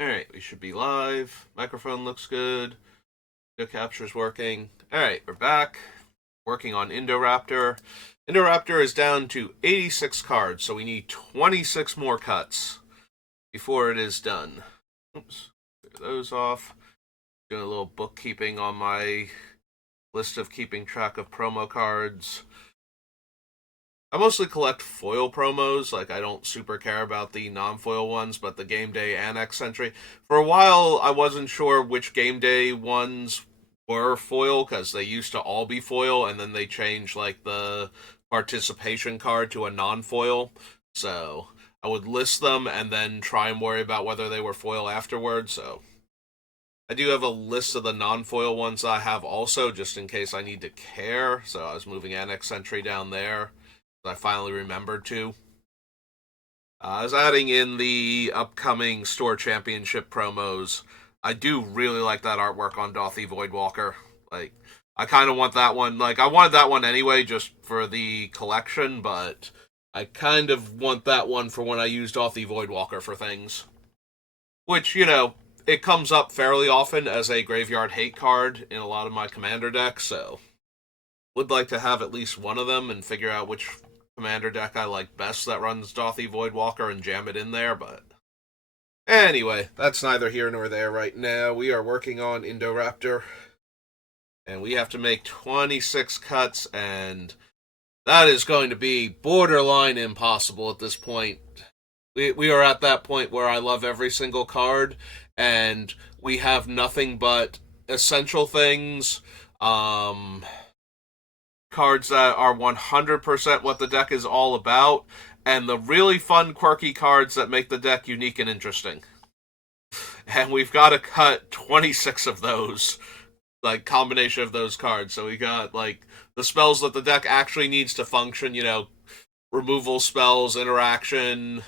Alright, we should be live. Microphone looks good. Video capture's working. Alright, we're back. Working on Indoraptor. Indoraptor is down to 86 cards, so we need 26 more cuts before it is done. Oops, clear those off. Doing a little bookkeeping on my list of keeping track of promo cards. I mostly collect foil promos, like I don't super care about the non-foil ones, but the game day annex entry. For a while, I wasn't sure which game day ones were foil, because they used to all be foil, and then they changed, like, the participation card to a non-foil. So, I would list them and then try and worry about whether they were foil afterwards, so... I do have a list of the non-foil ones I have also, just in case I need to care, so I was moving annex entry down there. I finally remembered to. I was adding in the upcoming store championship promos. I do really like that artwork on Dothy Voidwalker. Like, I kind of want that one. Like, I wanted that one anyway, just for the collection, but I kind of want that one for when I use Dothy Voidwalker for things. Which, you know, it comes up fairly often as a graveyard hate card in a lot of my commander decks, so would like to have at least one of them and figure out which commander deck I like best that runs Dothy Voidwalker and jam it in there, but anyway, that's neither here nor there right now. We are working on Indoraptor, and we have to make 26 cuts, and that is going to be borderline impossible at this point. We are at that point where I love every single card, and we have nothing but essential things, cards that are 100% what the deck is all about, and the really fun, quirky cards that make the deck unique and interesting. And we've got to cut 26 of those, like, combination of those cards. So we got, like, the spells that the deck actually needs to function, you know, removal spells, interaction,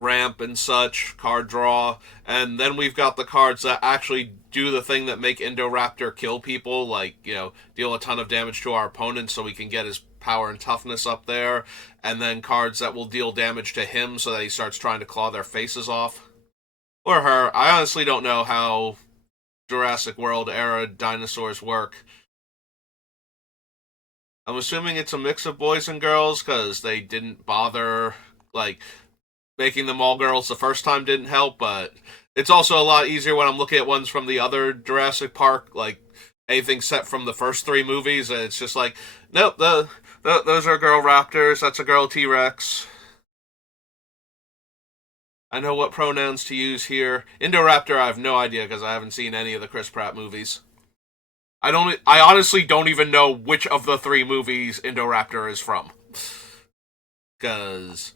ramp and such, card draw, and then we've got the cards that actually do the thing that make Indoraptor kill people, like, you know, deal a ton of damage to our opponents so we can get his power and toughness up there, and then cards that will deal damage to him so that he starts trying to claw their faces off. Or her. I honestly don't know how Jurassic World era dinosaurs work. I'm assuming it's a mix of boys and girls, because they didn't bother, like, making them all girls the first time didn't help, but it's also a lot easier when I'm looking at ones from the other Jurassic Park, like anything set from the first three movies, and it's just like, nope, those are girl raptors, that's a girl T-Rex. I know what pronouns to use here. Indoraptor, I have no idea, because I haven't seen any of the Chris Pratt movies. I honestly don't even know which of the three movies Indoraptor is from. Because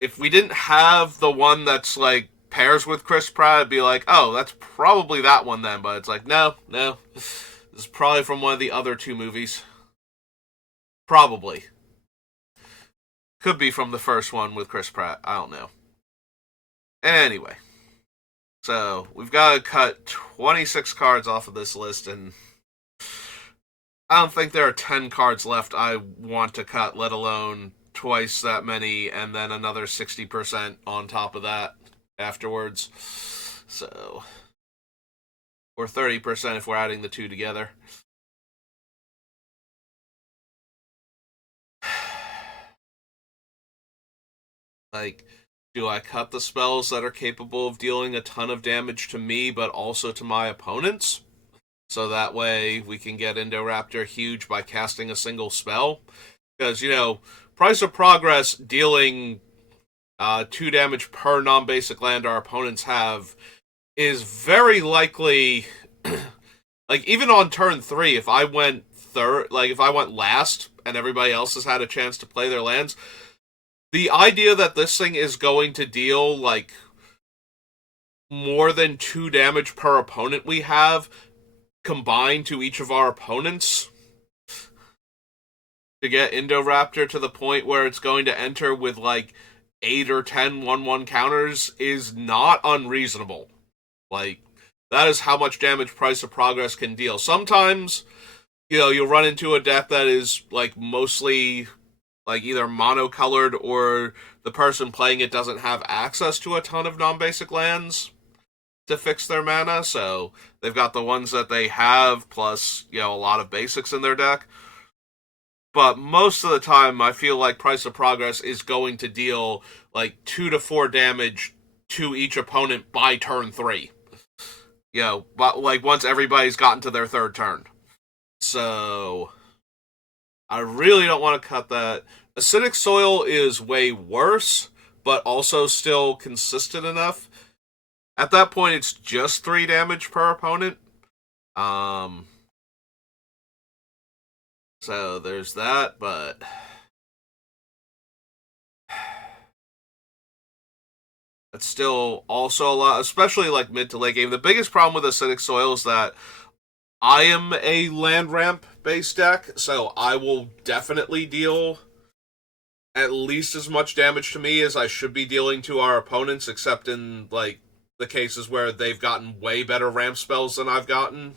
if we didn't have the one that's, like, pairs with Chris Pratt, it'd be like, oh, that's probably that one then. But it's like, no. This is probably from one of the other two movies. Probably. Could be from the first one with Chris Pratt. I don't know. Anyway. So, we've got to cut 26 cards off of this list, and I don't think there are 10 cards left I want to cut, let alone twice that many, and then another 60% on top of that afterwards. So, or 30% if we're adding the two together. Like, do I cut the spells that are capable of dealing a ton of damage to me, but also to my opponents? So that way we can get Indoraptor huge by casting a single spell? Because, you know, Price of Progress dealing 2 damage per non-basic land our opponents have is very likely... like, even on turn 3, if I went if I went last and everybody else has had a chance to play their lands, the idea that this thing is going to deal, like, more than 2 damage per opponent we have combined to each of our opponents to get Indoraptor to the point where it's going to enter with, like, 8 or 10 1/1 counters is not unreasonable. Like, that is how much damage Price of Progress can deal. Sometimes, you know, you'll run into a deck that is, like, mostly like either monocolored or the person playing it doesn't have access to a ton of non-basic lands to fix their mana, so they've got the ones that they have, plus, a lot of basics in their deck. But most of the time, I feel like Price of Progress is going to deal like 2 to 4 damage to each opponent by turn 3. But like once everybody's gotten to their third turn. So I really don't want to cut that. Acidic Soil is way worse, but also still consistent enough. At that point, it's just 3 damage per opponent. So there's that, but it's still also a lot, especially like mid to late game. The biggest problem with Acidic Soil is that I am a land ramp based deck, so I will definitely deal at least as much damage to me as I should be dealing to our opponents, except in like the cases where they've gotten way better ramp spells than I've gotten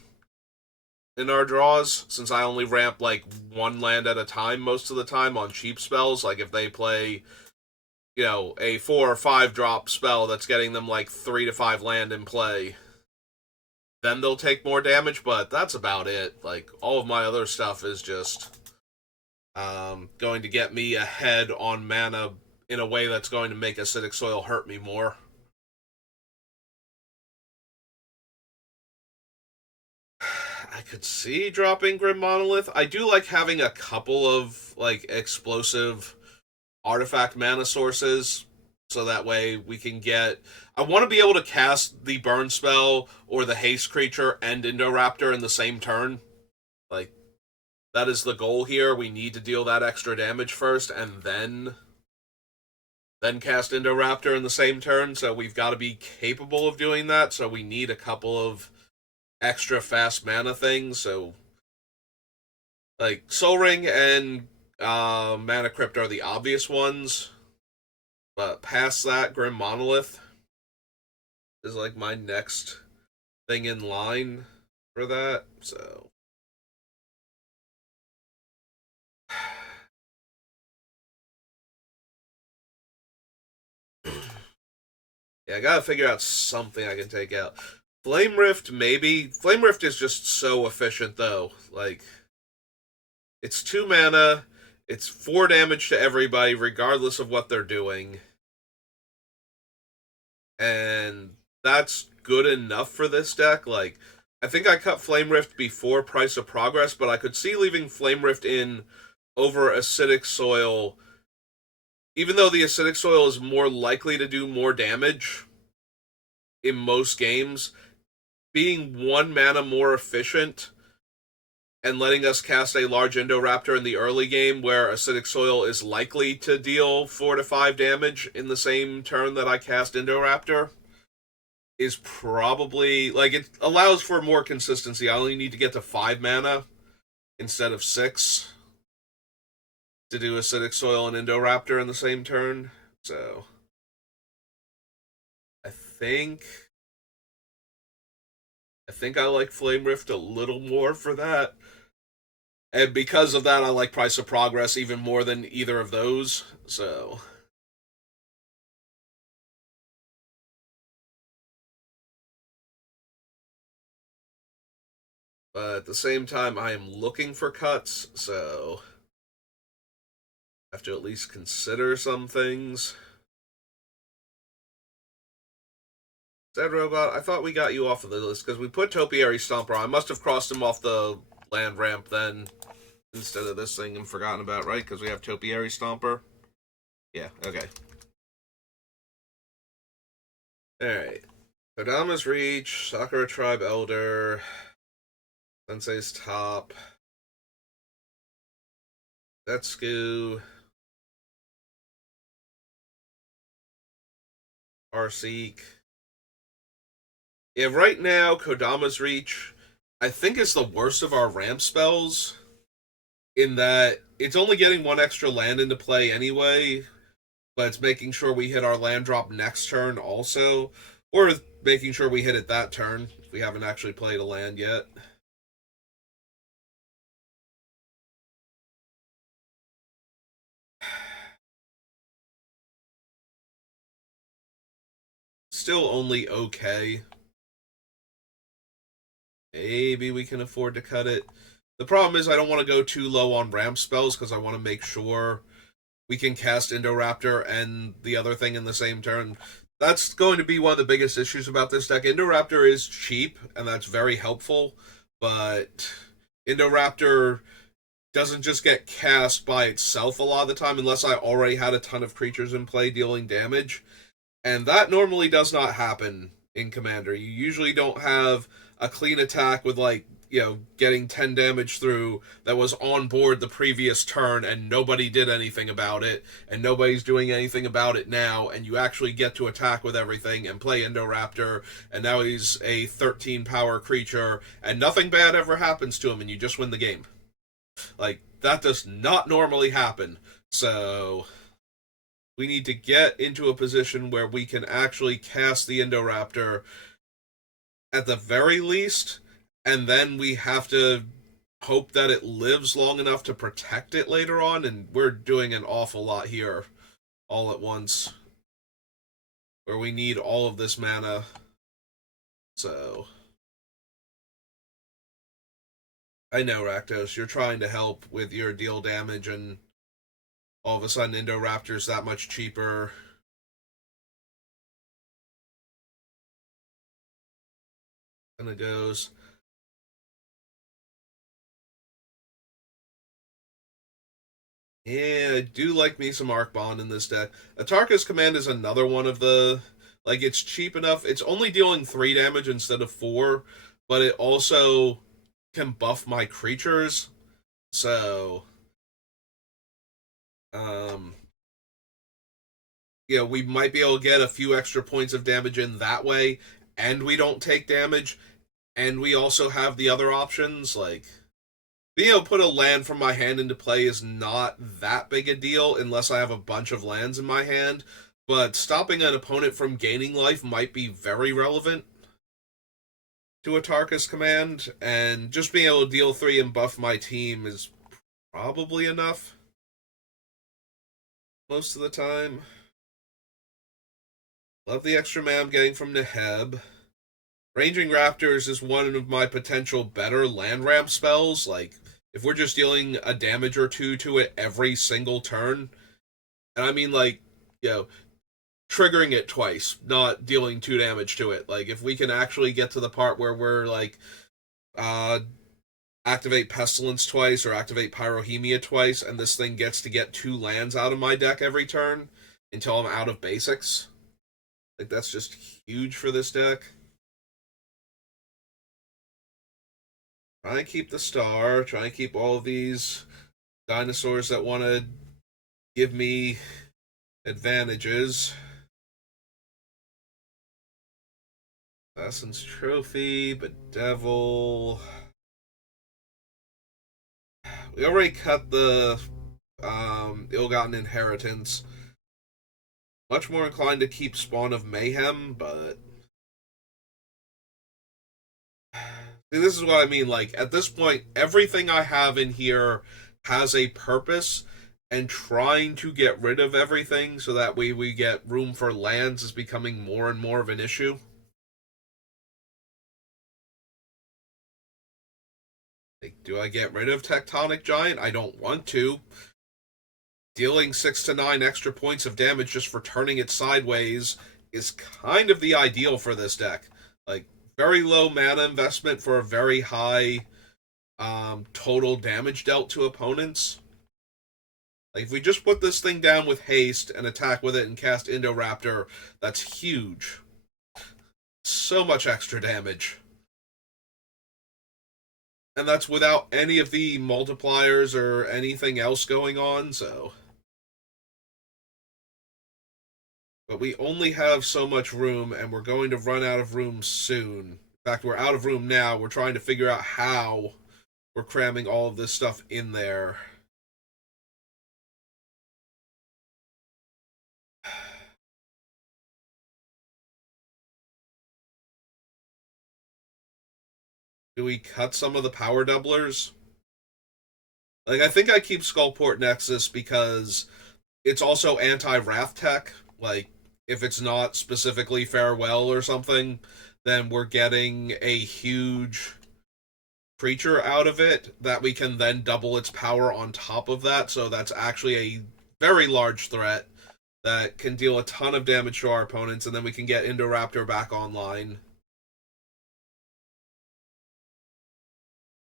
in our draws, since I only ramp like one land at a time most of the time on cheap spells. Like if they play, a 4 or 5 drop spell that's getting them like 3 to 5 land in play, then they'll take more damage, but that's about it. Like all of my other stuff is just going to get me ahead on mana in a way that's going to make Acidic Soil hurt me more. I could see dropping Grim Monolith. I do like having a couple of like explosive artifact mana sources, so that way we can get. I want to be able to cast the burn spell or the haste creature and Indoraptor in the same turn. Like that is the goal here. We need to deal that extra damage first, and then cast Indoraptor in the same turn. So we've got to be capable of doing that. So we need a couple of extra fast mana things. So like Soul Ring and Mana Crypt are the obvious ones, but past that, Grim Monolith is like my next thing in line for that. So yeah, I gotta figure out something I can take out. Flame Rift, maybe. Flame Rift is just so efficient, though. Like, it's 2 mana, it's 4 damage to everybody, regardless of what they're doing. And that's good enough for this deck. Like, I think I cut Flame Rift before Price of Progress, but I could see leaving Flame Rift in over Acidic Soil, even though the Acidic Soil is more likely to do more damage in most games. Being 1 mana more efficient and letting us cast a large Indoraptor in the early game where Acidic Soil is likely to deal 4 to 5 damage in the same turn that I cast Indoraptor is probably, like, it allows for more consistency. I only need to get to 5 mana instead of 6 to do Acidic Soil and Indoraptor in the same turn. So I think I like Flame Rift a little more for that. And because of that, I like Price of Progress even more than either of those. So but at the same time, I am looking for cuts, so I have to at least consider some things. Dead Robot, I thought we got you off of the list because we put Topiary Stomper. I must have crossed him off the land ramp then instead of this thing and forgotten about, right? Because we have Topiary Stomper. Yeah, okay. Alright. Kodama's Reach, Sakura Tribe Elder, Sensei's Top, Setsuku, Arseek. Yeah, right now, Kodama's Reach, I think is the worst of our ramp spells, in that it's only getting 1 extra land into play anyway, but it's making sure we hit our land drop next turn also, or making sure we hit it that turn if we haven't actually played a land yet. still only okay. Maybe we can afford to cut it. The problem is I don't want to go too low on ramp spells because I want to make sure we can cast Indoraptor and the other thing in the same turn. That's going to be one of the biggest issues about this deck. Indoraptor is cheap, and that's very helpful, but Indoraptor doesn't just get cast by itself a lot of the time unless I already had a ton of creatures in play dealing damage. And that normally does not happen in Commander. You usually don't have a clean attack with, like, getting 10 damage through that was on board the previous turn and nobody did anything about it, and nobody's doing anything about it now, and you actually get to attack with everything and play Indoraptor, and now he's a 13 power creature, and nothing bad ever happens to him, and you just win the game. Like, that does not normally happen. So we need to get into a position where we can actually cast the Indoraptor at the very least, and then we have to hope that it lives long enough to protect it later on, and we're doing an awful lot here all at once, where we need all of this mana. So I know, Rakdos, you're trying to help with your deal damage, and all of a sudden Indoraptor's that much cheaper. And it goes. Yeah, I do like me some Arcbond in this deck. Atarka's Command is another one of the... Like, it's cheap enough. It's only dealing 3 damage instead of 4, but it also can buff my creatures. So... we might be able to get a few extra points of damage in that way, and we don't take damage, and we also have the other options, like... Being able to put a land from my hand into play is not that big a deal unless I have a bunch of lands in my hand, but stopping an opponent from gaining life might be very relevant to Atarka's Command, and just being able to deal 3 and buff my team is probably enough most of the time. Love the extra mana I'm getting from Neheb. Ranging Raptors is one of my potential better land ramp spells. Like, if we're just dealing a damage or 2 to it every single turn, and I mean, like, triggering it twice, not dealing 2 damage to it. Like, if we can actually get to the part where we're, like, activate Pestilence twice or activate Pyrohemia twice, and this thing gets to get 2 lands out of my deck every turn until I'm out of basics. Like, that's just huge for this deck. Try and keep the star. Try and keep all of these dinosaurs that want to give me advantages. Assassin's Trophy, Bedevil. We already cut the Ill-Gotten Inheritance. Much more inclined to keep Spawn of Mayhem, but... See, this is what I mean. Like, at this point, everything I have in here has a purpose, and trying to get rid of everything so that way we get room for lands is becoming more and more of an issue. Like, do I get rid of Tectonic Giant? I don't want to. Dealing 6 to 9 extra points of damage just for turning it sideways is kind of the ideal for this deck. Like, very low mana investment for a very high total damage dealt to opponents. Like, if we just put this thing down with haste and attack with it and cast Indoraptor, that's huge. So much extra damage. And that's without any of the multipliers or anything else going on, so... But we only have so much room, and we're going to run out of room soon. In fact, we're out of room now. We're trying to figure out how we're cramming all of this stuff in there. Do we cut some of the power doublers? Like, I think I keep Skullport Nexus because it's also anti-Wrath Tech. Like, if it's not specifically farewell or something, then we're getting a huge creature out of it that we can then double its power on top of that. So that's actually a very large threat that can deal a ton of damage to our opponents, and then we can get Indoraptor back online.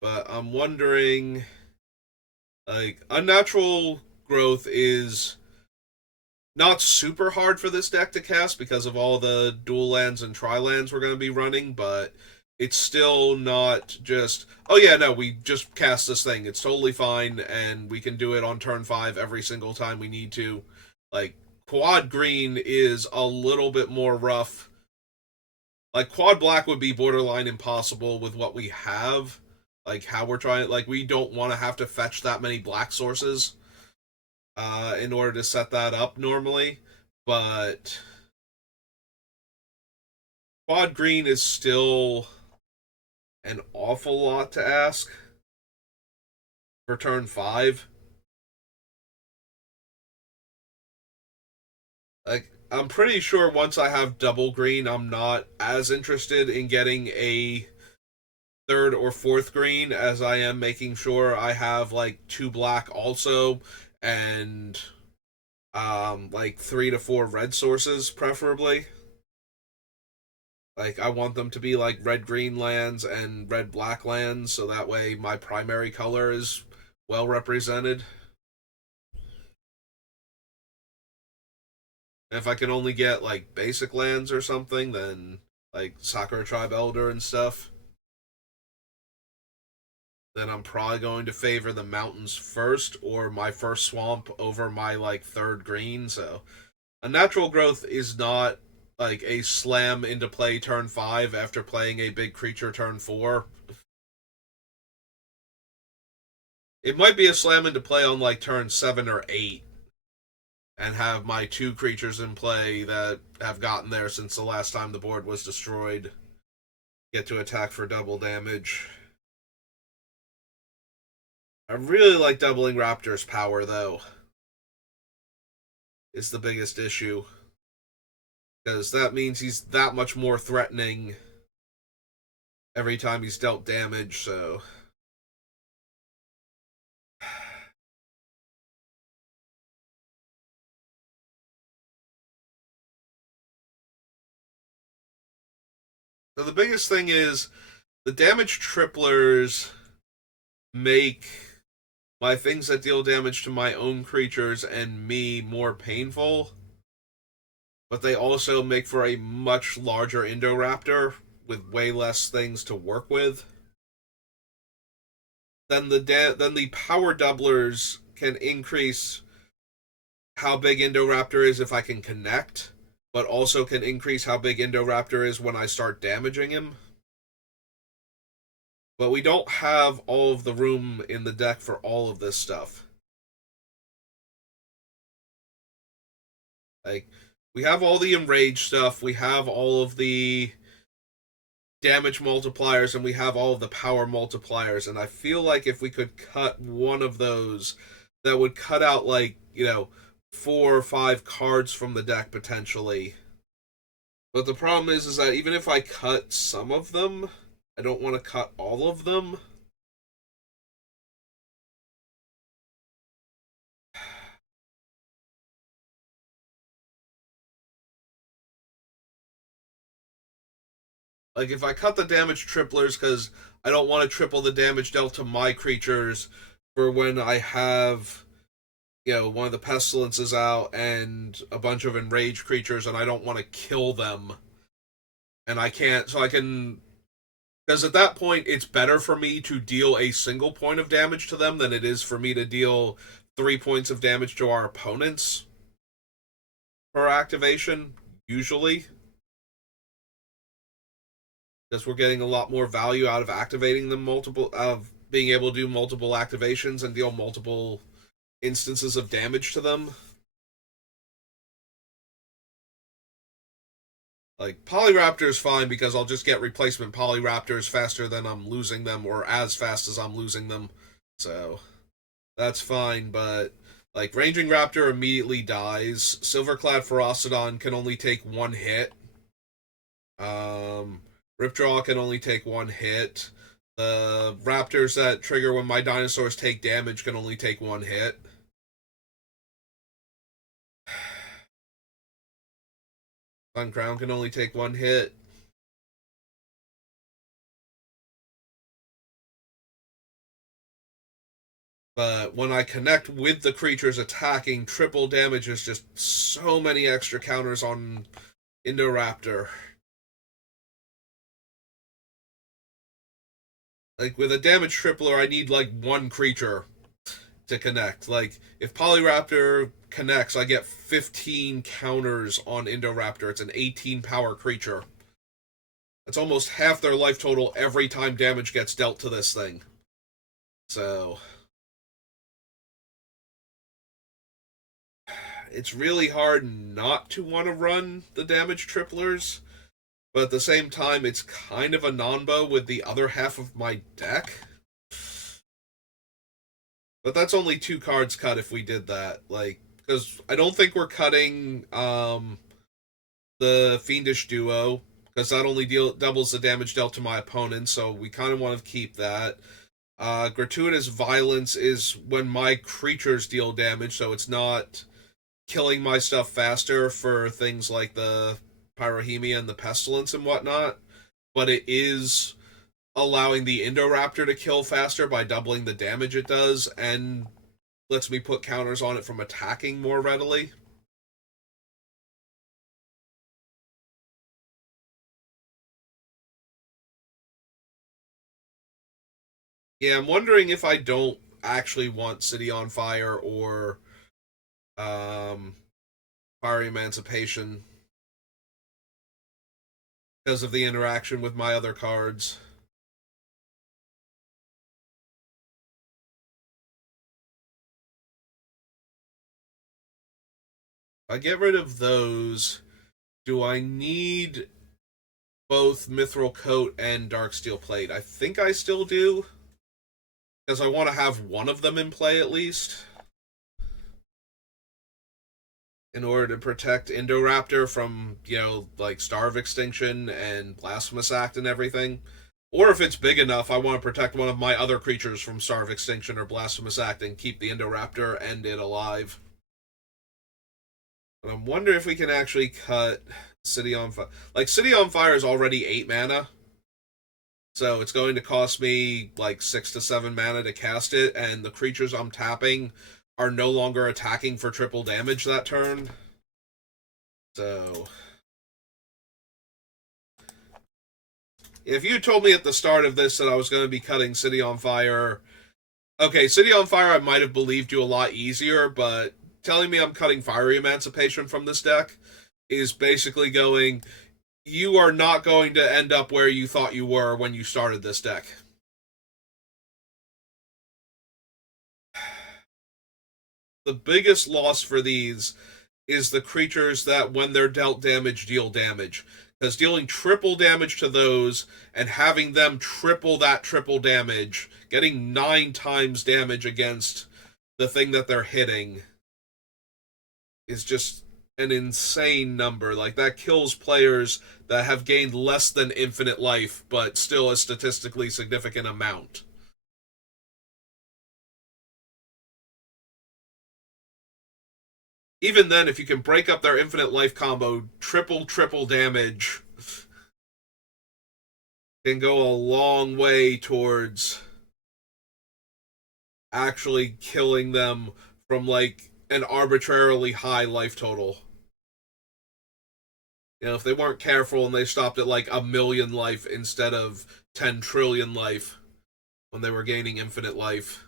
But I'm wondering, like, unnatural growth is not super hard for this deck to cast because of all the dual lands and tri lands we're going to be running, but it's still not just, oh yeah, no, we just cast this thing. It's totally fine, and we can do it on turn 5 every single time we need to. Like, quad green is a little bit more rough. Like, quad black would be borderline impossible with what we have. Like, how we're trying, like, we don't want to have to fetch that many black sources in order to set that up normally, but quad green is still an awful lot to ask for turn 5. Like, I'm pretty sure once I have double green, I'm not as interested in getting a third or fourth green as I am making sure I have like 2 black also, and like 3 to 4 red sources preferably. Like, I want them to be like red green lands and red black lands, so that way my primary color is well represented. And if I can only get like basic lands or something, then like Sakura Tribe Elder and stuff, then I'm probably going to favor the mountains first, or my first swamp over my like third green. So a natural growth is not like a slam into play turn 5 after playing a big creature turn 4. It might be a slam into play on like turn 7 or 8 and have my 2 creatures in play that have gotten there since the last time the board was destroyed get to attack for double damage. I really like doubling Raptor's power, though. Is the biggest issue. Because that means he's that much more threatening every time he's dealt damage, so. So the biggest thing is the damage triplers make my things that deal damage to my own creatures and me more painful, but they also make for a much larger Indoraptor with way less things to work with. Then the power doublers can increase how big Indoraptor is if I can connect, but also can increase how big Indoraptor is when I start damaging him. But we don't have all of the room in the deck for all of this stuff. Like, we have all the enraged stuff, we have all of the damage multipliers, and we have all of the power multipliers, and I feel like if we could cut one of those, that would cut out, like, 4 or 5 cards from the deck potentially. But the problem is that even if I cut some of them, I don't want to cut all of them. Like, if I cut the damage triplers, because I don't want to triple the damage dealt to my creatures for when I have, one of the pestilences out and a bunch of enraged creatures, and I don't want to kill them. And I can't, so I can, because at that point, it's better for me to deal a single point of damage to them than it is for me to deal 3 points of damage to our opponents per activation, usually. Because we're getting a lot more value out of activating them of being able to do multiple activations and deal multiple instances of damage to them. Like, Polyraptor's fine because I'll just get replacement Polyraptors faster than I'm losing them, or as fast as I'm losing them. So, that's fine, but Like, Ranging Raptor immediately dies. Silverclad Ferocidon can only take one hit. Ripjaw can only take one hit. The raptors that trigger when my dinosaurs take damage can only take one hit. Sun Crown can only take one hit. But when I connect with the creatures attacking, triple damage is just so many extra counters on Indoraptor. Like, with a damage tripler, I need like one creature to connect. Like, if Polyraptor connects, I get 15 counters on Indoraptor. It's an 18 power creature. That's almost half their life total every time damage gets dealt to this thing. So, it's really hard not to want to run the damage triplers, but at the same time, it's kind of a non-bow with the other half of my deck. But that's only 2 cards cut if we did that. Like, because I don't think we're cutting the Fiendish Duo, because that only doubles the damage dealt to my opponent, so we kind of want to keep that. Gratuitous Violence is when my creatures deal damage, so it's not killing my stuff faster for things like the Pyrohemia and the Pestilence and whatnot, but it is allowing the Indoraptor to kill faster by doubling the damage it does, and lets me put counters on it from attacking more readily. Yeah, I'm wondering if I don't actually want City on Fire or um, Fire Emancipation because of the interaction with my other cards. If I get rid of those, do I need both Mithril Coat and Darksteel Plate? I think I still do, because I want to have one of them in play at least, in order to protect Indoraptor from, like Starve Extinction and Blasphemous Act and everything. Or if it's big enough, I want to protect one of my other creatures from Starve Extinction or Blasphemous Act and keep the Indoraptor and it alive. But I'm wondering if we can actually cut City on Fire. Like, City on Fire is already 8 mana, so it's going to cost me like 6 to 7 mana to cast it, and the creatures I'm tapping are no longer attacking for triple damage that turn. So, if you told me at the start of this that I was going to be cutting City on Fire, okay, City on Fire I might have believed you a lot easier, but telling me I'm cutting Fiery Emancipation from this deck is basically going, you are not going to end up where you thought you were when you started this deck. The biggest loss for these is the creatures that, when they're dealt damage, deal damage. Because dealing triple damage to those and having them triple that triple damage, getting 9 times damage against the thing that they're hitting, is just an insane number. Like, that kills players that have gained less than infinite life, but still a statistically significant amount. Even then, if you can break up their infinite life combo, triple damage can go a long way towards actually killing them from like an arbitrarily high life total. If they weren't careful and they stopped at like 1,000,000 life instead of 10 trillion life when they were gaining infinite life.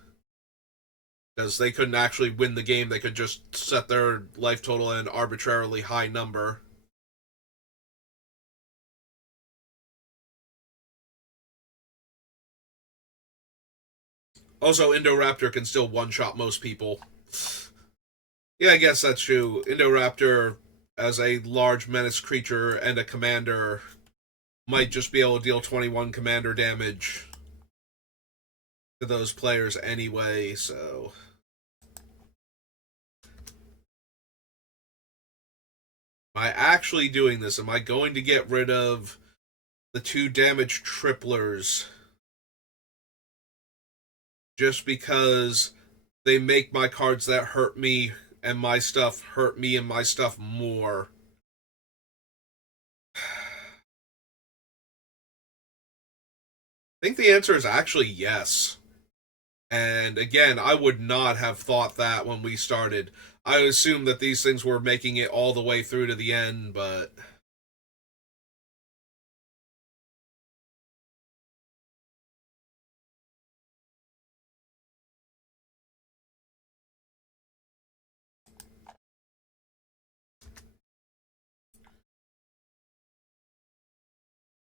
Because they couldn't actually win the game, they could just set their life total at an arbitrarily high number. Also, Indoraptor can still one-shot most people. Yeah, I guess that's true. Indoraptor, as a large menace creature and a commander, might just be able to deal 21 commander damage to those players anyway, so I actually doing this? Am I going to get rid of the 2 damage triplers just because they make my cards that hurt me and my stuff hurt me and my stuff more? I think the answer is actually yes. And again, I would not have thought that when we started. I assumed that these things were making it all the way through to the end, but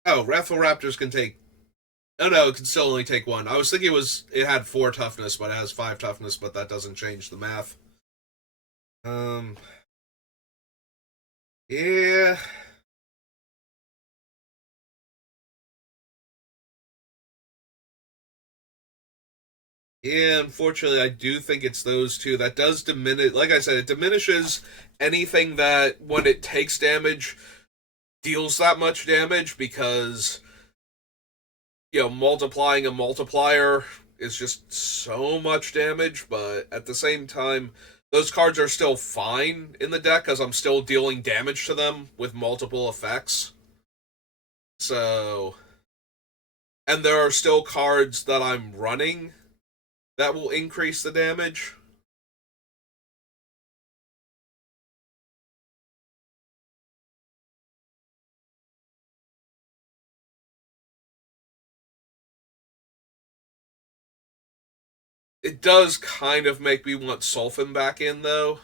oh, Raptors can take. Oh no, it can still only take 1. I was thinking it had 4 toughness, but it has 5 toughness, but that doesn't change the math. Yeah. Yeah, unfortunately, I do think it's those two. That does diminish. Like I said, it diminishes anything that when it takes damage deals that much damage because multiplying a multiplier is just so much damage. But at the same time, those cards are still fine in the deck because I'm still dealing damage to them with multiple effects. So, and there are still cards that I'm running that will increase the damage. It does kind of make me want Sulfin back in, though.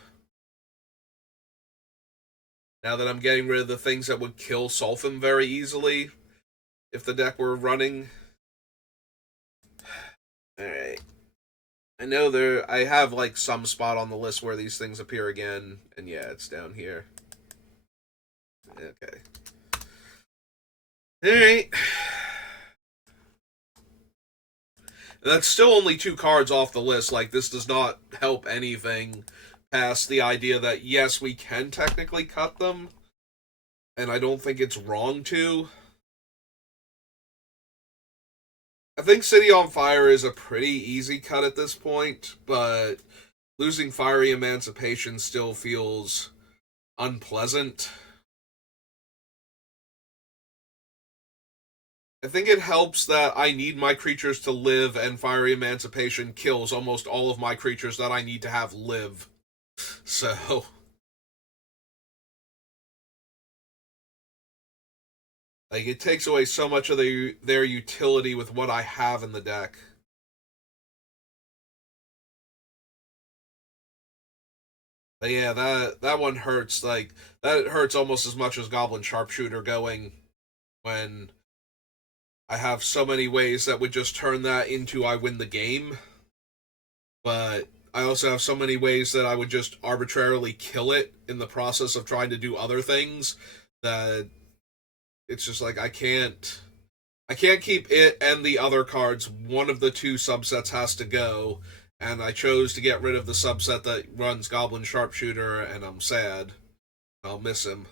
Now that I'm getting rid of the things that would kill Sulfin very easily if the deck were running. Alright. I know I have like some spot on the list where these things appear again, and yeah, it's down here. Okay. Alright. That's still only 2 cards off the list. Like, this does not help anything past the idea that, yes, we can technically cut them, and I don't think it's wrong to. I think City on Fire is a pretty easy cut at this point, but losing Fiery Emancipation still feels unpleasant. I think it helps that I need my creatures to live, and Fiery Emancipation kills almost all of my creatures that I need to have live. So, like, it takes away so much of their utility with what I have in the deck. But yeah, that one hurts. Like, that hurts almost as much as Goblin Sharpshooter going when I have so many ways that would just turn that into I win the game. But I also have so many ways that I would just arbitrarily kill it in the process of trying to do other things that it's just like I can't keep it and the other cards. One of the 2 subsets has to go, and I chose to get rid of the subset that runs Goblin Sharpshooter, and I'm sad. I'll miss him.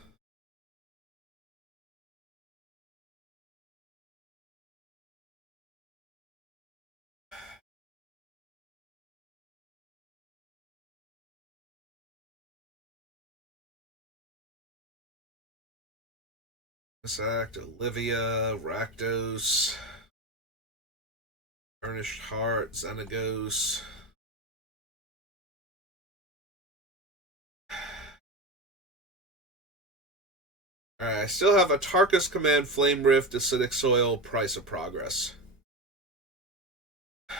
Act, Olivia, Rakdos, Burnished Heart, Xenagos. Alright, I still have a Tarkus Command, Flame Rift, Acidic Soil, Price of Progress. Am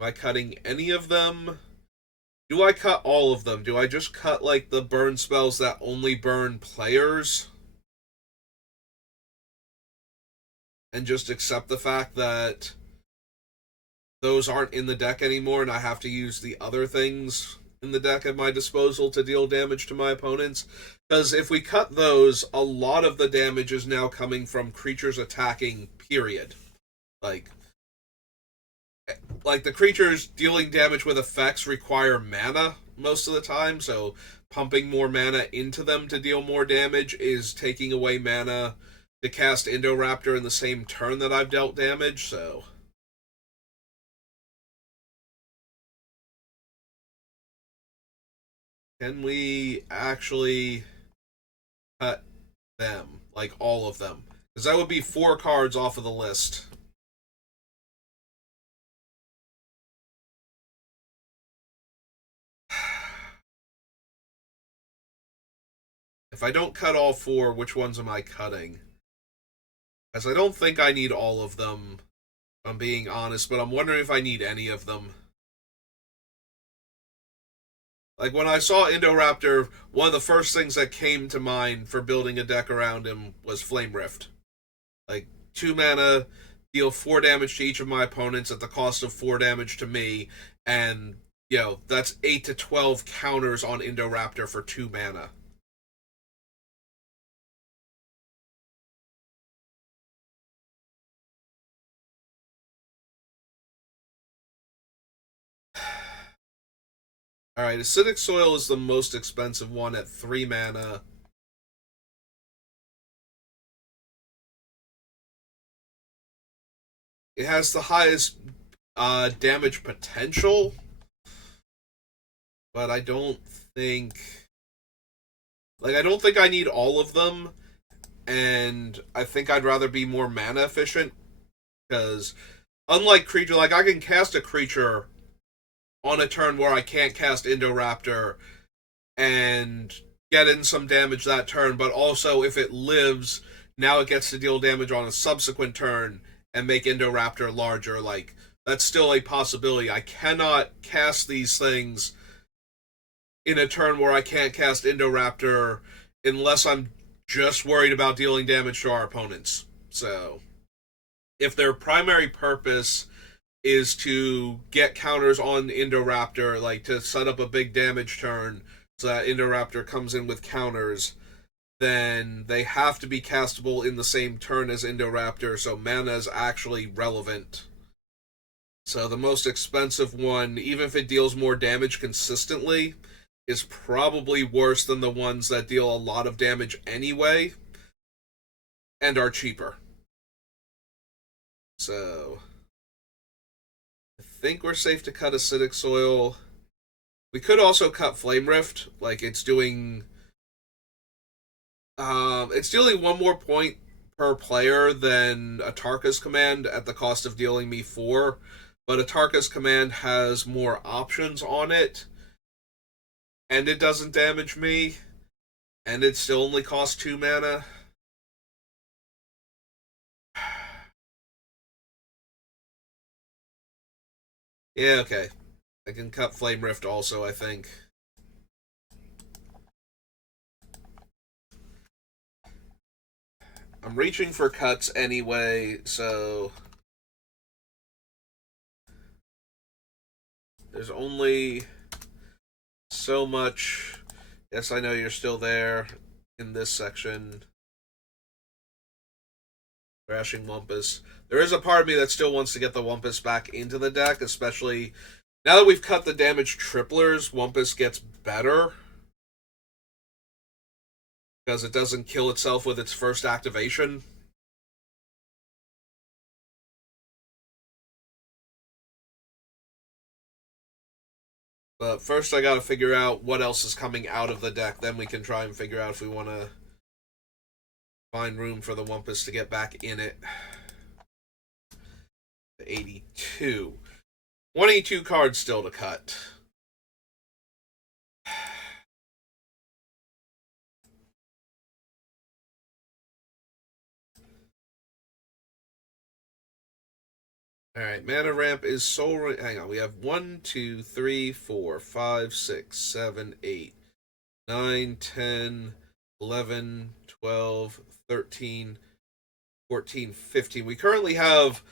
I cutting any of them? Do I cut all of them? Do I just cut, like, the burn spells that only burn players? And just accept the fact that those aren't in the deck anymore and I have to use the other things in the deck at my disposal to deal damage to my opponents? Because if we cut those, a lot of the damage is now coming from creatures attacking, period. Like the creatures dealing damage with effects require mana most of the time, so pumping more mana into them to deal more damage is taking away mana to cast Indoraptor in the same turn that I've dealt damage, so... Can we actually cut them? Like, all of them? Because that would be 4 cards off of the list. If I don't cut all 4, which ones am I cutting? As I don't think I need all of them, if I'm being honest, but I'm wondering if I need any of them. Like, when I saw Indoraptor, one of the first things that came to mind for building a deck around him was Flame Rift. Like, 2 mana, deal 4 damage to each of my opponents at the cost of 4 damage to me, and, that's 8 to 12 counters on Indoraptor for 2 mana. Alright, Acidic Soil is the most expensive one at 3 mana. It has the highest damage potential, but I don't think... I don't think I need all of them, and I think I'd rather be more mana efficient, because unlike creature, I can cast a creature on a turn where I can't cast Indoraptor and get in some damage that turn, but also if it lives, now it gets to deal damage on a subsequent turn and make Indoraptor larger. That's still a possibility. I cannot cast these things in a turn where I can't cast Indoraptor unless I'm just worried about dealing damage to our opponents. So, if their primary purpose is to get counters on Indoraptor, to set up a big damage turn so that Indoraptor comes in with counters, then they have to be castable in the same turn as Indoraptor, so mana is actually relevant. So the most expensive one, even if it deals more damage consistently, is probably worse than the ones that deal a lot of damage anyway, and are cheaper. So, I think we're safe to cut Acidic Soil. We could also cut Flame Rift, it's dealing 1 more point per player than Atarka's Command at the cost of dealing me 4, but Atarka's Command has more options on it, and it doesn't damage me, and it still only costs 2 mana. Yeah, okay. I can cut Flame Rift also, I think. I'm reaching for cuts anyway, so... There's only so much... Yes, I know you're still there in this section. Crashing Wumpus. There is a part of me that still wants to get the Wumpus back into the deck, especially now that we've cut the damage triplers. Wumpus gets better because it doesn't kill itself with its first activation. But first I gotta figure out what else is coming out of the deck, then we can try and figure out if we want to find room for the Wumpus to get back in it. 82. 22 cards still to cut. Alright, mana ramp is soul. Hang on, we have 1, 2, 3, 4, 5, 6, 7, 8, 9, 10, 11, 12, 13, 14, 15. We currently have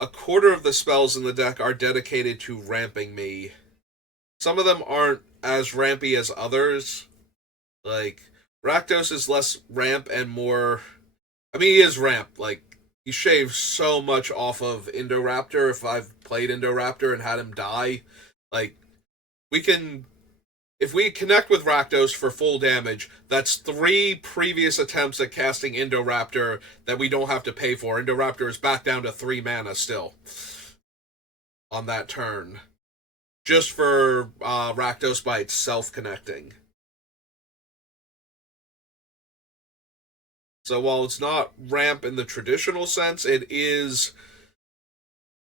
a quarter of the spells in the deck are dedicated to ramping me. Some of them aren't as rampy as others. Rakdos is less ramp and more... I mean, he is ramp. He shaves so much off of Indoraptor if I've played Indoraptor and had him die. We can if we connect with Rakdos for full damage, that's 3 previous attempts at casting Indoraptor that we don't have to pay for. Indoraptor is back down to 3 mana still on that turn, just for Rakdos by itself connecting. So while it's not ramp in the traditional sense, it is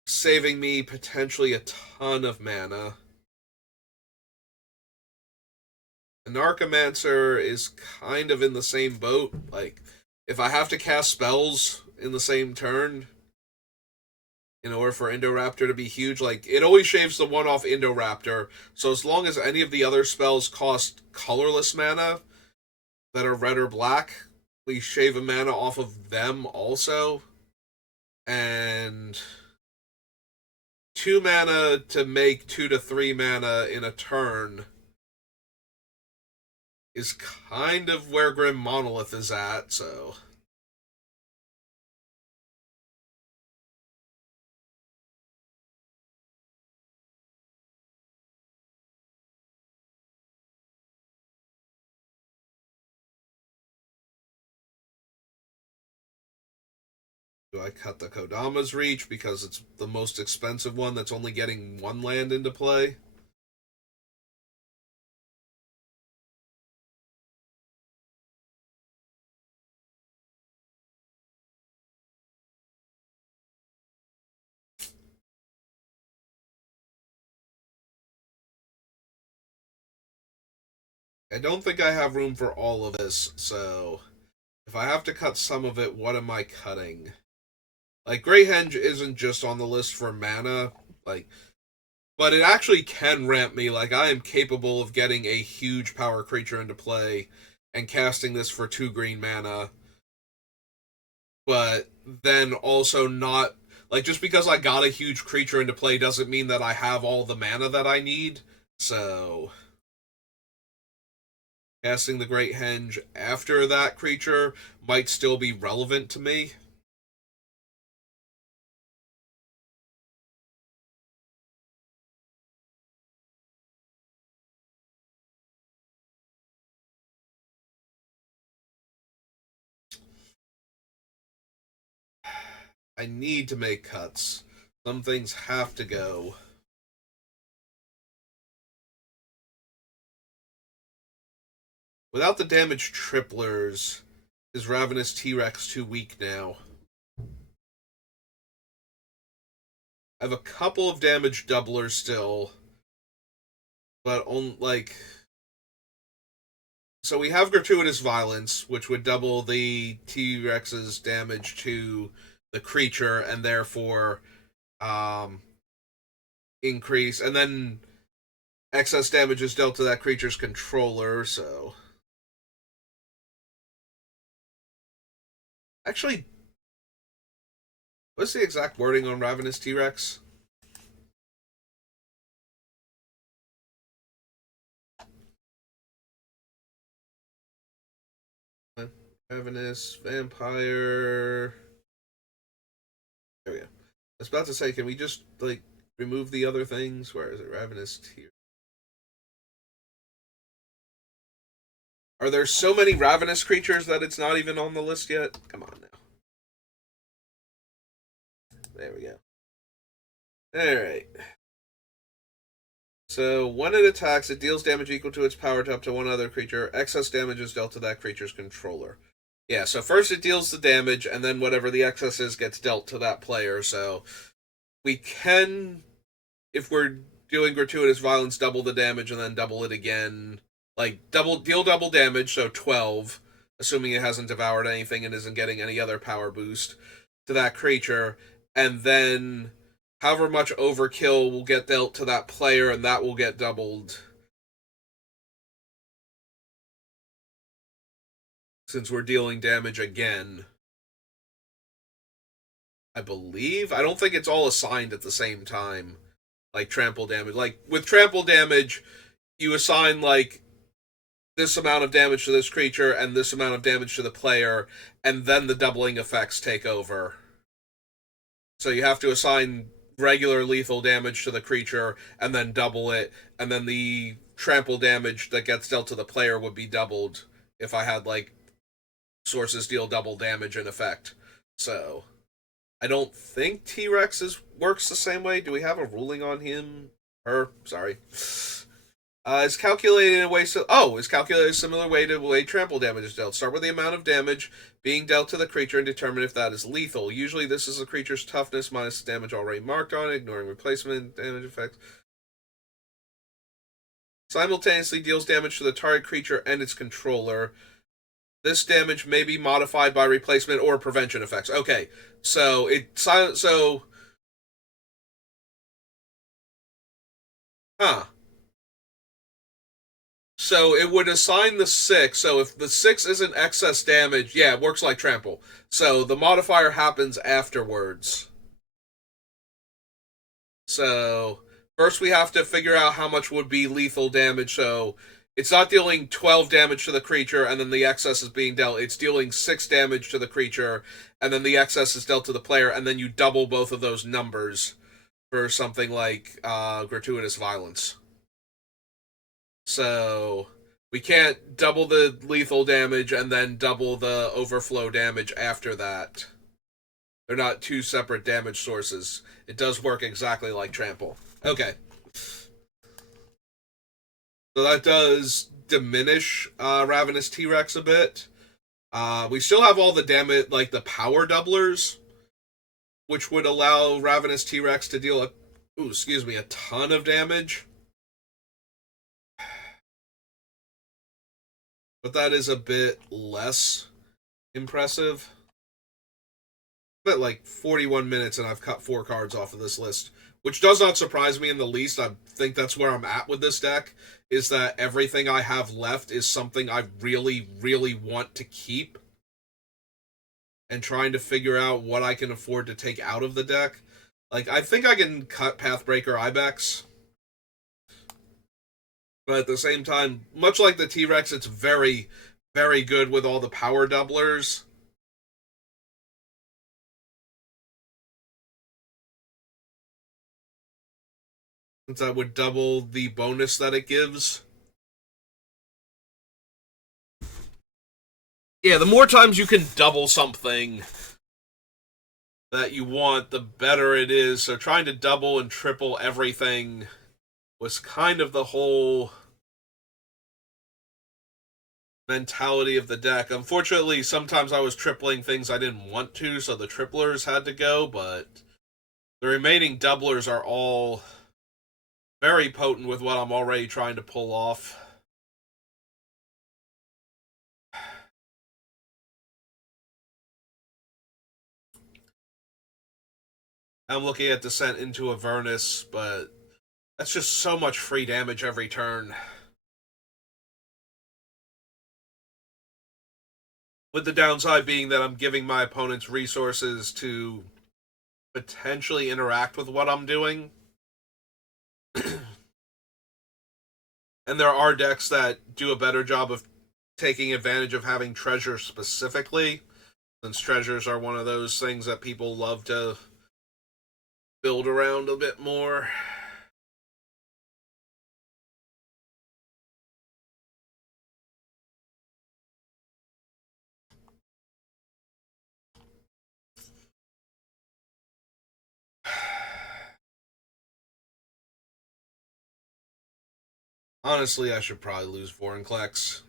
saving me potentially a ton of mana. The Narcomancer is kind of in the same boat. Like, if I have to cast spells in the same turn in order for Indoraptor to be huge, like, it always shaves the one off Indoraptor. So as long as any of the other spells cost colorless mana that are red or black, we shave a mana off of them also. And 2 mana to make 2 to 3 mana in a turn is kind of where Grim Monolith is at, so. Do I cut the Kodama's Reach because it's the most expensive one that's only getting 1 land into play? I don't think I have room for all of this, so if I have to cut some of it, what am I cutting? Like, Greyhenge isn't just on the list for mana, like, but it actually can ramp me. Like, I am capable of getting a huge power creature into play and casting this for 2 green mana, but then also not, like, just because I got a huge creature into play doesn't mean that I have all the mana that I need, so casting the Great Henge after that creature might still be relevant to me. I need to make cuts. Some things have to go. Without the damage triplers, is Ravenous T-Rex too weak now? I have a couple of damage doublers still, but on, like, so we have Gratuitous Violence, which would double the T-Rex's damage to the creature and therefore increase, and then excess damage is dealt to that creature's controller, so actually, what's the exact wording on Ravenous T-Rex? Ravenous Vampire. There we go. I was about to say, can we just, like, remove the other things? Where is it? Ravenous T-Rex. Are there so many ravenous creatures that it's not even on the list yet? Come on now. There we go. Alright. So, when it attacks, it deals damage equal to its power to up to 1 other creature. Excess damage is dealt to that creature's controller. Yeah, so first it deals the damage, and then whatever the excess is gets dealt to that player. So, we can, if we're doing Gratuitous Violence, double the damage and then double it again. Like, deal double damage, so 12, assuming it hasn't devoured anything and isn't getting any other power boost to that creature, and then however much overkill will get dealt to that player, and that will get doubled. Since we're dealing damage again. I believe. I don't think it's all assigned at the same time. Like trample damage. Like, with trample damage, you assign, like, this amount of damage to this creature and this amount of damage to the player, and then the doubling effects take over. So you have to assign regular lethal damage to the creature and then double it, and then the trample damage that gets dealt to the player would be doubled if I had, like, sources deal double damage in effect. So, I don't think T-Rex works the same way. Do we have a ruling on him? Her? Sorry. Is calculated in a way is calculated a similar way to the way trample damage is dealt. Start with the amount of damage being dealt to the creature and determine if that is lethal. Usually this is the creature's toughness minus the damage already marked on it, ignoring replacement damage effects. Simultaneously deals damage to the target creature and its controller. This damage may be modified by replacement or prevention effects. Okay, so huh. So it would assign the 6. So if the 6 isn't excess damage, yeah, it works like trample. So the modifier happens afterwards. So first we have to figure out how much would be lethal damage. So it's not dealing 12 damage to the creature and then the excess is being dealt. It's dealing 6 damage to the creature and then the excess is dealt to the player, and then you double both of those numbers for something like gratuitous violence. So we can't double the lethal damage and then double the overflow damage after that. They're not two separate damage sources. It does work exactly like trample. Okay. So that does diminish Ravenous T-Rex a bit. We still have all the damage, like the power doublers, which would allow Ravenous T-Rex to deal a ton of damage. But that is a bit less impressive. But like 41 minutes and I've cut 4 cards off of this list, which does not surprise me in the least. I think that's where I'm at with this deck, is that everything I have left is something I really, really want to keep, and trying to figure out what I can afford to take out of the deck. Like, I think I can cut Pathbreaker Ibex, but at the same time, much like the T-Rex, it's very, very good with all the power doublers. Since that would double the bonus that it gives. Yeah, the more times you can double something that you want, the better it is. So trying to double and triple everything was kind of the whole mentality of the deck. Unfortunately, sometimes I was tripling things I didn't want to, so the triplers had to go, but the remaining doublers are all very potent with what I'm already trying to pull off. I'm looking at Descent into Avernus, but that's just so much free damage every turn. With the downside being that I'm giving my opponents resources to potentially interact with what I'm doing. And there are decks that do a better job of taking advantage of having treasures specifically, since treasures are one of those things that people love to build around a bit more. Honestly, I should probably lose Vorinclex.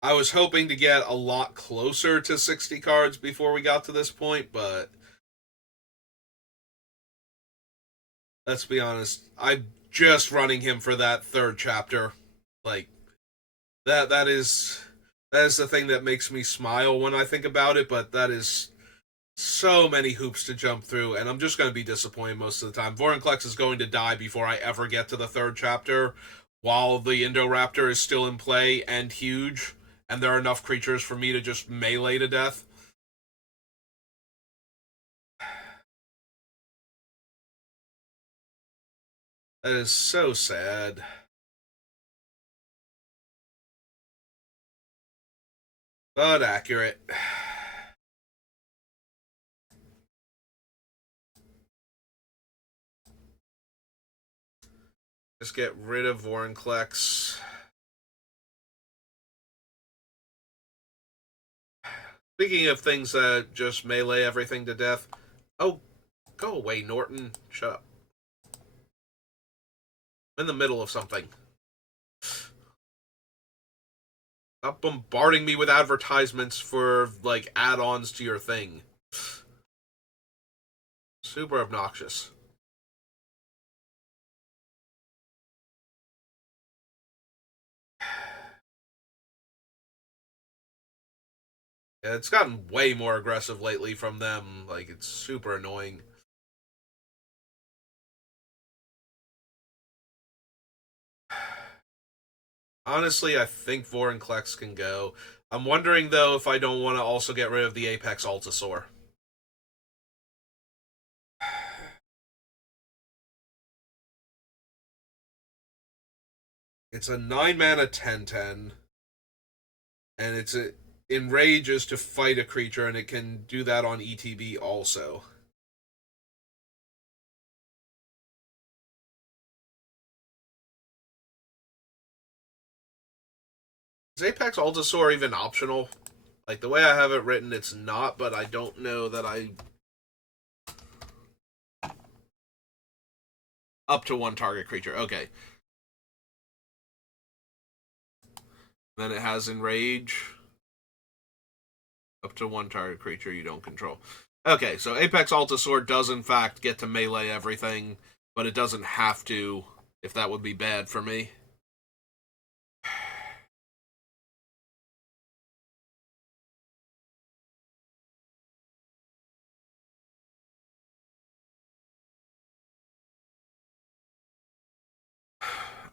I was hoping to get a lot closer to 60 cards before we got to this point, but let's be honest, I'm just running him for that 3rd chapter. Like, that is the thing that makes me smile when I think about it, but that is so many hoops to jump through, and I'm just going to be disappointed most of the time. Vorinclex is going to die before I ever get to the 3rd chapter, while the Indoraptor is still in play and huge, and there are enough creatures for me to just melee to death. That is so sad. But accurate. Just get rid of Vorinclex. Speaking of things that just melee everything to death. Oh, go away, Norton. Shut up. I'm in the middle of something. Stop bombarding me with advertisements for, like, add-ons to your thing. Super obnoxious. Yeah, it's gotten way more aggressive lately from them. Like, it's super annoying. Honestly, I think Vorinclex can go. I'm wondering, though, if I don't want to also get rid of the Apex Altasaur. It's a 9-mana 10/10, and it's enrages to fight a creature, and it can do that on ETB also. Is Apex Altasaur even optional? Like, the way I have it written, it's not, but I don't know that I... Up to one target creature. Okay. Then it has Enrage. Up to one target creature you don't control. Okay, so Apex Altasaur does in fact get to melee everything, but it doesn't have to, if that would be bad for me.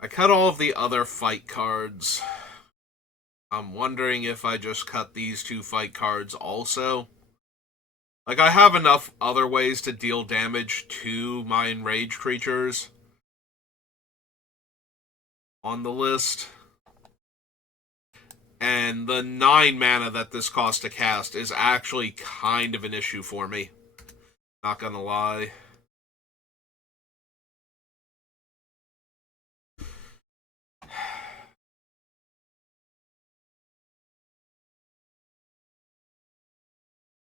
I cut all of the other fight cards. I'm wondering if I just cut these two fight cards also. Like, I have enough other ways to deal damage to my enraged creatures on the list. And the 9 mana that this costs to cast is actually kind of an issue for me. Not gonna lie.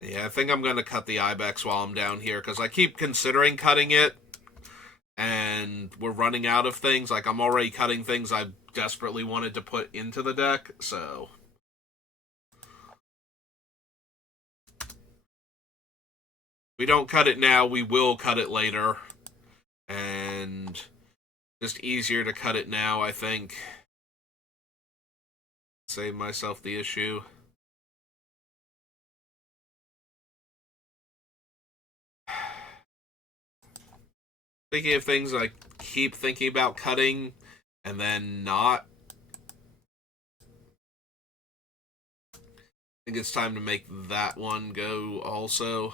Yeah, I think I'm going to cut the Ibex while I'm down here, because I keep considering cutting it, and we're running out of things. Like, I'm already cutting things I desperately wanted to put into the deck, so... If we don't cut it now, we will cut it later. And just easier to cut it now, I think. Save myself the issue. Thinking of things I keep thinking about cutting and then not. I think it's time to make that one go also.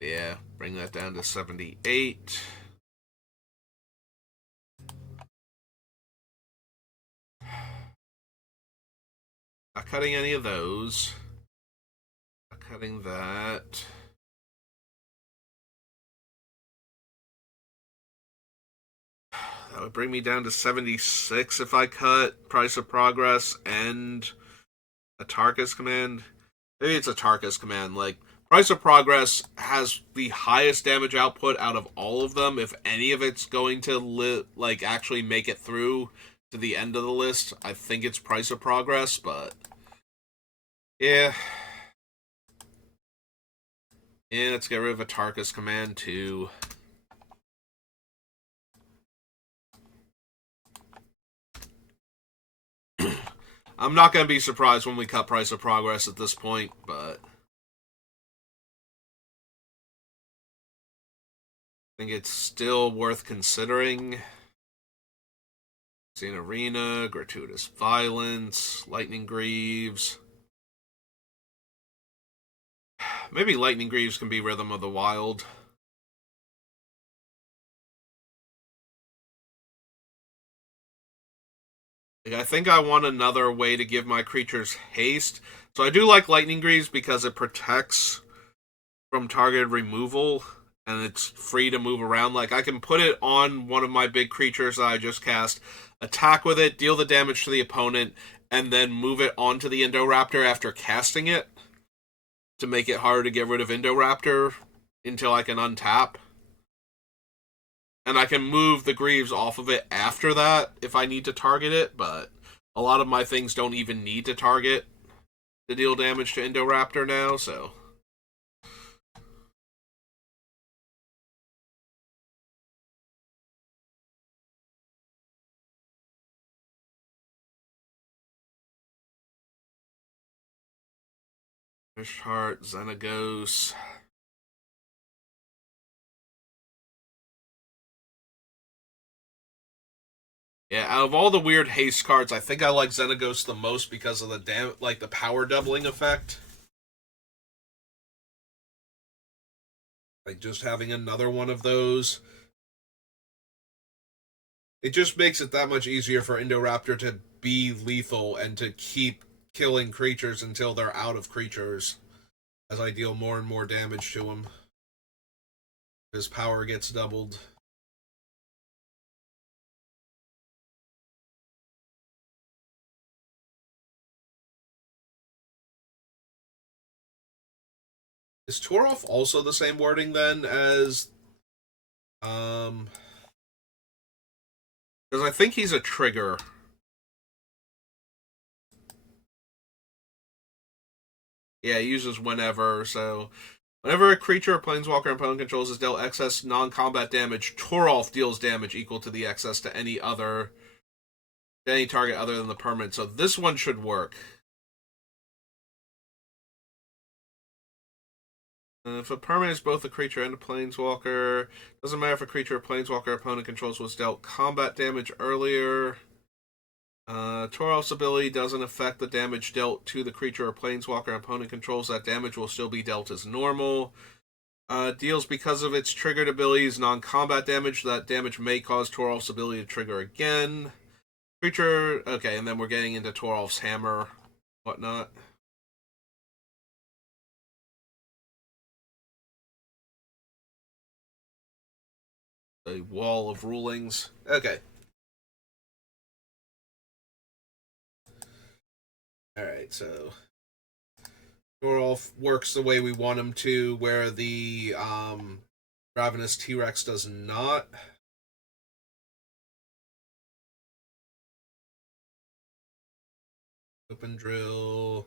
Yeah, bring that down to 78. Not cutting any of those. Not cutting that. That would bring me down to 76 if I cut Price of Progress and a Tarkus command. Maybe it's a Tarkus command. Like, Price of Progress has the highest damage output out of all of them. If any of it's going to actually make it through to the end of the list, I think it's Price of Progress, but yeah. Yeah, let's get rid of a Tarkus command too. I'm not going to be surprised when we cut Price of Progress at this point, but I think it's still worth considering. Scene Arena, Gratuitous Violence, Lightning Greaves. Maybe Lightning Greaves can be Rhythm of the Wild. Like, I think I want another way to give my creatures haste. So I do like Lightning Greaves because it protects from targeted removal, and it's free to move around. Like, I can put it on one of my big creatures that I just cast, attack with it, deal the damage to the opponent, and then move it onto the Indoraptor after casting it to make it harder to get rid of Indoraptor until I can untap. And I can move the Greaves off of it after that if I need to target it, but a lot of my things don't even need to target to deal damage to Indoraptor now, so. Fish Heart, Xenagos. Yeah, out of all the weird haste cards, I think I like Xenagos the most because of the power doubling effect. Like, just having another one of those, it just makes it that much easier for Indoraptor to be lethal and to keep killing creatures until they're out of creatures as I deal more and more damage to him. His power gets doubled. Is Torolf also the same wording then as because I think he's a trigger. Yeah, he uses whenever, so whenever a creature or planeswalker opponent controls is dealt excess non-combat damage, Torolf deals damage equal to the excess to any target other than the permanent. So this one should work. If a permanent is both a creature and a planeswalker, doesn't matter if a creature or planeswalker opponent controls was dealt combat damage earlier. Torolf's ability doesn't affect the damage dealt to the creature or planeswalker opponent controls. That damage will still be dealt as normal. Deals because of its triggered abilities non-combat damage. That damage may cause Torolf's ability to trigger again. Creature. Okay, and then we're getting into Torolf's hammer, whatnot. A wall of rulings. Okay. Alright, so Torolf works the way we want him to, where the Ravenous T-Rex does not. Open Drill,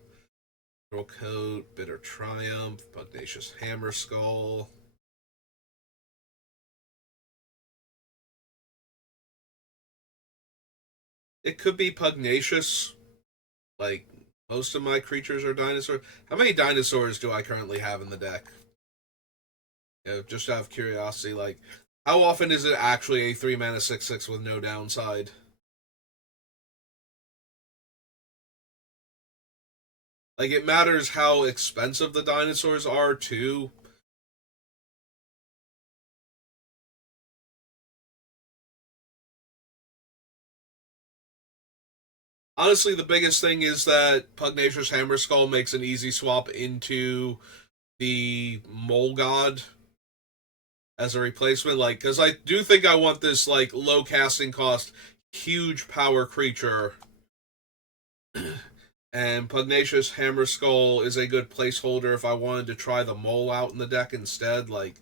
Pearl Coat, Bitter Triumph, Pugnacious Hammer Skull. It could be Pugnacious. Like, most of my creatures are dinosaurs. How many dinosaurs do I currently have in the deck? Just out of curiosity, like, how often is it actually a 3-mana 6/6 with no downside? Like, it matters how expensive the dinosaurs are, too. Honestly, the biggest thing is that Pugnacious Hammer Skull makes an easy swap into the Mole God as a replacement. Like, because I do think I want this, like, low casting cost, huge power creature. And Pugnacious Hammer Skull is a good placeholder if I wanted to try the Mole out in the deck instead. Like,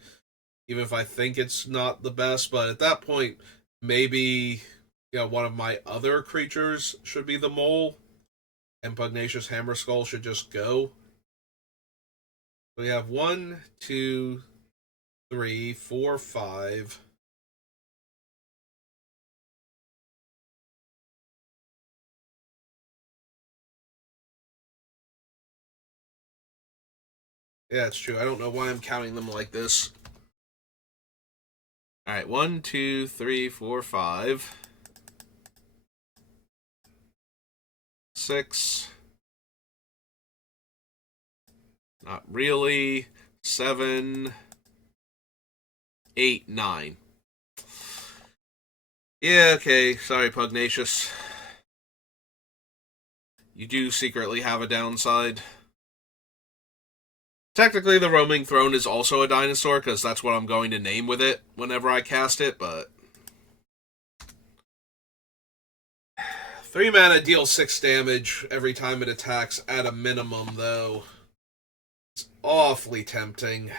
even if I think it's not the best, but at that point, maybe one of my other creatures should be the Mole, and Pugnacious Hammer Skull should just go. We have 1, 2, 3, 4, 5. Yeah, it's true. I don't know why I'm counting them like this. All right, 1, 2, 3, 4, 5, 6. Not really. 7, 8, 9. Yeah, okay. Sorry, Pugnacious. you do secretly have a downside. Technically, the roaming throne is also a dinosaur, because that's what I'm going to name with it whenever I cast it, but 3 mana deals 6 damage every time it attacks at a minimum, though. It's awfully tempting.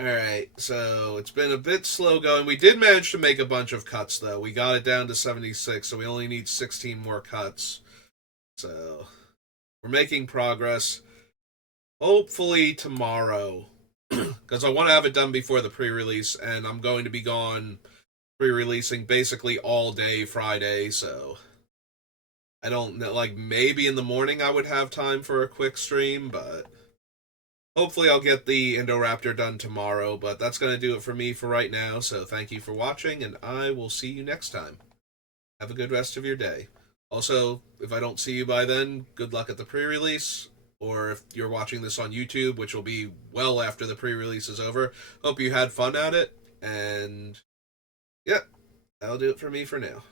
Alright, so it's been a bit slow going. We did manage to make a bunch of cuts, though. We got it down to 76, so we only need 16 more cuts. So, we're making progress. Hopefully tomorrow, because I want to have it done before the pre-release, and I'm going to be gone pre-releasing basically all day Friday, so I don't know, like, maybe in the morning I would have time for a quick stream, but hopefully I'll get the Indoraptor done tomorrow, but that's going to do it for me for right now, so thank you for watching, and I will see you next time. Have a good rest of your day. Also, if I don't see you by then, good luck at the pre-release, or if you're watching this on YouTube, which will be well after the pre-release is over, hope you had fun at it, and yeah, that'll do it for me for now.